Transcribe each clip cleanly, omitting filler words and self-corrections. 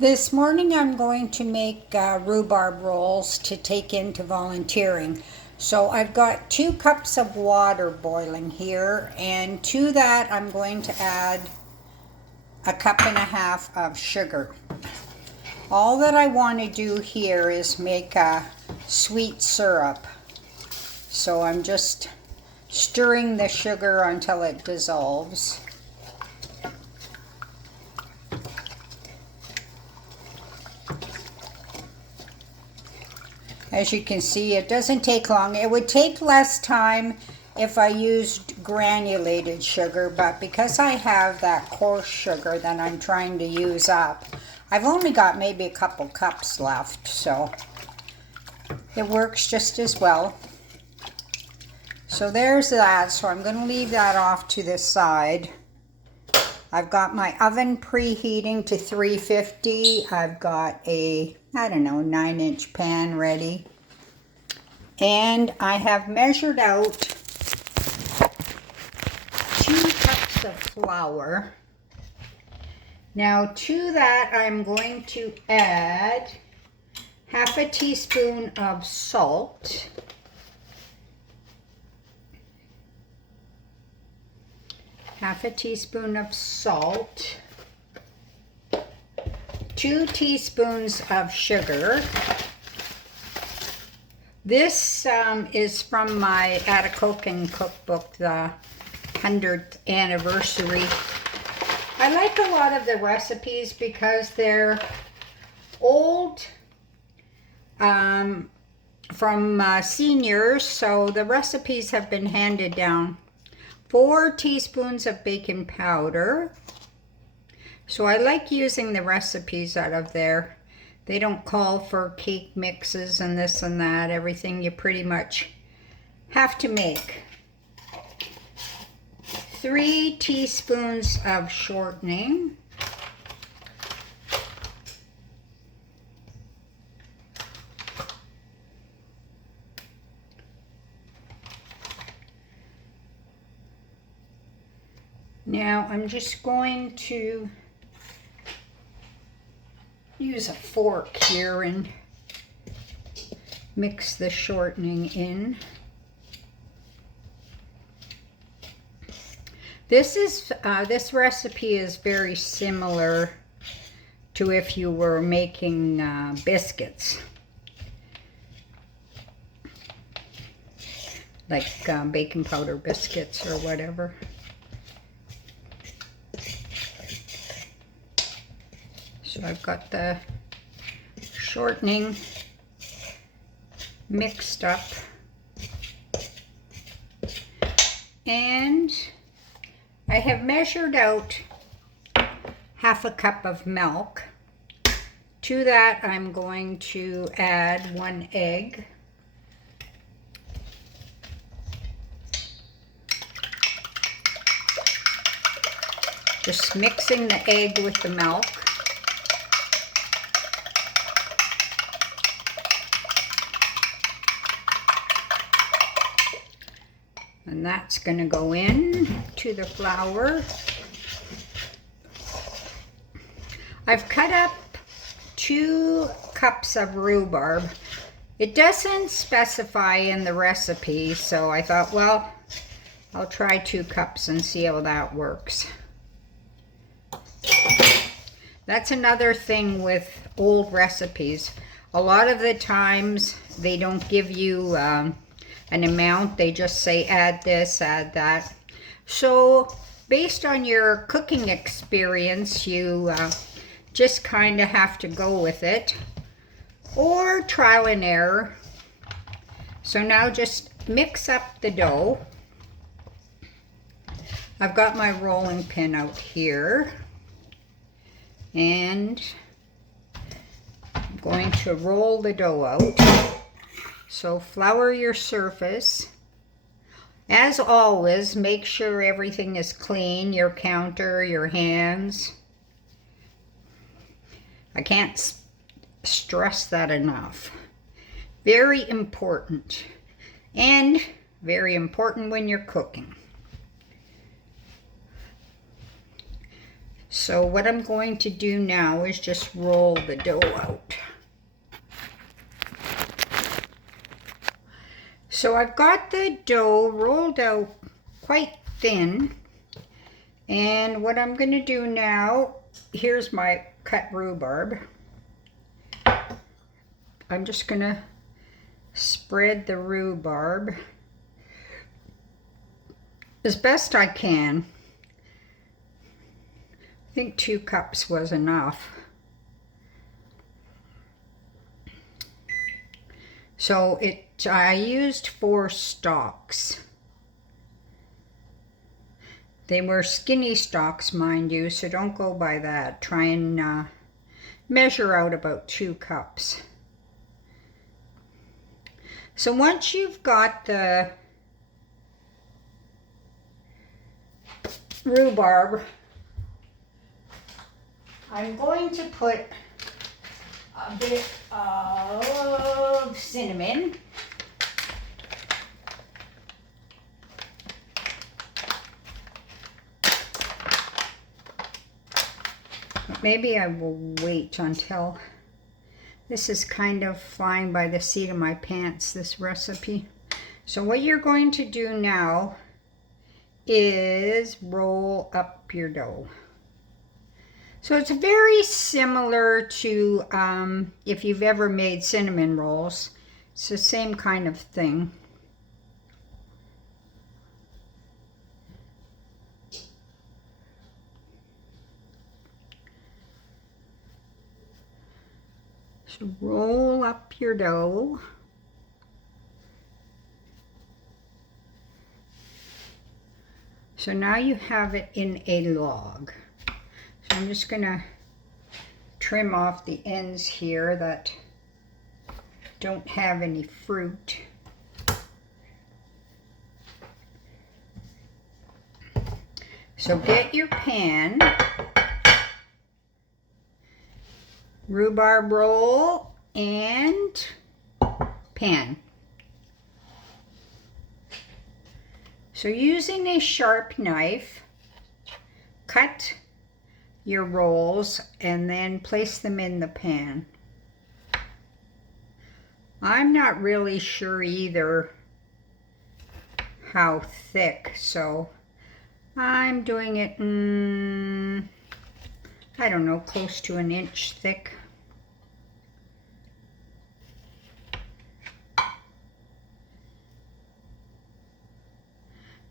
This morning I'm going to make rhubarb rolls to take into volunteering. So I've got 2 cups of water boiling here, and to that I'm going to add 1.5 cups of sugar. All that I want to do here is make a sweet syrup. So I'm just stirring the sugar until it dissolves. As you can see, it doesn't take long. It would take less time if I used granulated sugar, but because I have that coarse sugar that I'm trying to use up, I've only got maybe a couple cups left, so it works just as well. So there's that. So I'm going to leave that off to the side. I've got my oven preheating to 350. I've got a, 9-inch pan ready. And I have measured out 2 cups of flour. Now to that I'm going to add 1/2 teaspoon of salt. 1/2 teaspoon of salt, 2 teaspoons of sugar. This is from my Add a Cooking cookbook, the 100th anniversary. I like a lot of the recipes because they're old, from seniors, so the recipes have been handed down. 4 teaspoons of baking powder. So I like using the recipes out of there. They don't call for cake mixes and this and that, everything you pretty much have to make. 3 teaspoons of shortening. Now I'm just going to use a fork here and mix the shortening in. This recipe is very similar to if you were making biscuits, like baking powder biscuits or whatever. So I've got the shortening mixed up, and I have measured out 1/2 cup of milk. To that I'm going to add 1 egg. Just mixing the egg with the milk. And that's going to go in to the flour. I've cut up 2 cups of rhubarb. It doesn't specify in the recipe, so I thought, well, I'll try 2 cups and see how that works. That's another thing with old recipes. A lot of the times they don't give you an amount. They just say add this, add that. So based on your cooking experience, you just kind of have to go with it, or trial and error. So now just mix up the dough. I've got my rolling pin out here, and I'm going to roll the dough out. So flour your surface. As always, make sure everything is clean, your counter, your hands. I can't stress that enough. Very important. And very important when you're cooking. So what I'm going to do now is just roll the dough out. So I've got the dough rolled out quite thin. And what I'm going to do now, here's my cut rhubarb. I'm just going to spread the rhubarb as best I can. I think 2 cups was enough. So I used 4 stalks. They were skinny stalks, mind you, so don't go by that. Try and measure out about 2 cups. So once you've got the rhubarb, I'm going to put a bit of cinnamon. Maybe I will wait until this is kind of flying by the seat of my pants, this recipe. So what you're going to do now is roll up your dough. So it's very similar to if you've ever made cinnamon rolls. It's the same kind of thing. So roll up your dough. So now you have it in a log. So I'm just going to trim off the ends here that don't have any fruit. So get your pan, rhubarb roll, and pan. So using a sharp knife, cut your rolls and then place them in the pan. I'm not really sure either how thick, so I'm doing it, I don't know, close to 1 inch thick.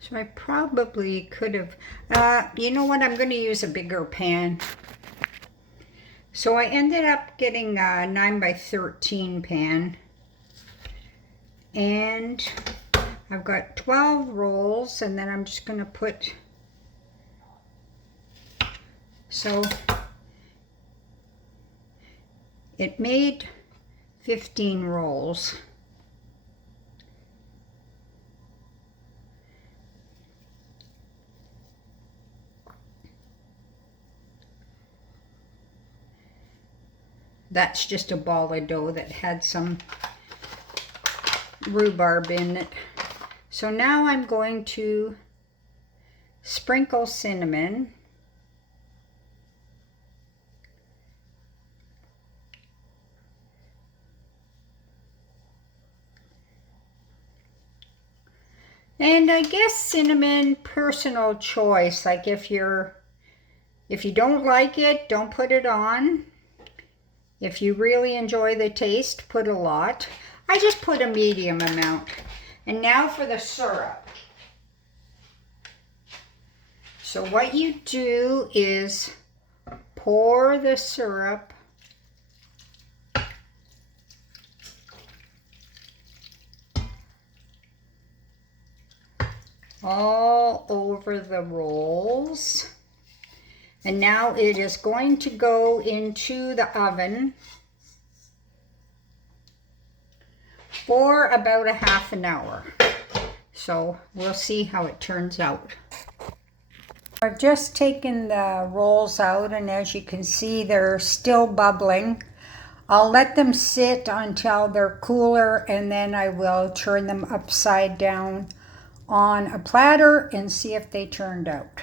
So I probably could have, you know what, I'm going to use a bigger pan. So I ended up getting a 9 by 13 pan. And I've got 12 rolls, and then I'm just going to put, so it made 15 rolls. That's just a ball of dough that had some rhubarb in it. So now I'm going to sprinkle cinnamon. And I guess cinnamon, personal choice. Like if you don't like it, don't put it on. If you really enjoy the taste, put a lot. I just put a medium amount. And now for the syrup. So what you do is pour the syrup all over the rolls. And now it is going to go into the oven for about a half an hour. So we'll see how it turns out. I've just taken the rolls out, and as you can see, they're still bubbling. I'll let them sit until they're cooler, and then I will turn them upside down on a platter and see if they turned out.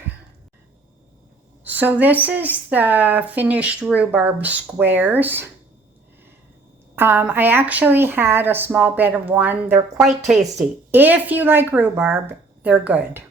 So this is the finished rhubarb squares. I actually had a small bit of one. They're quite tasty. If you like rhubarb, they're good.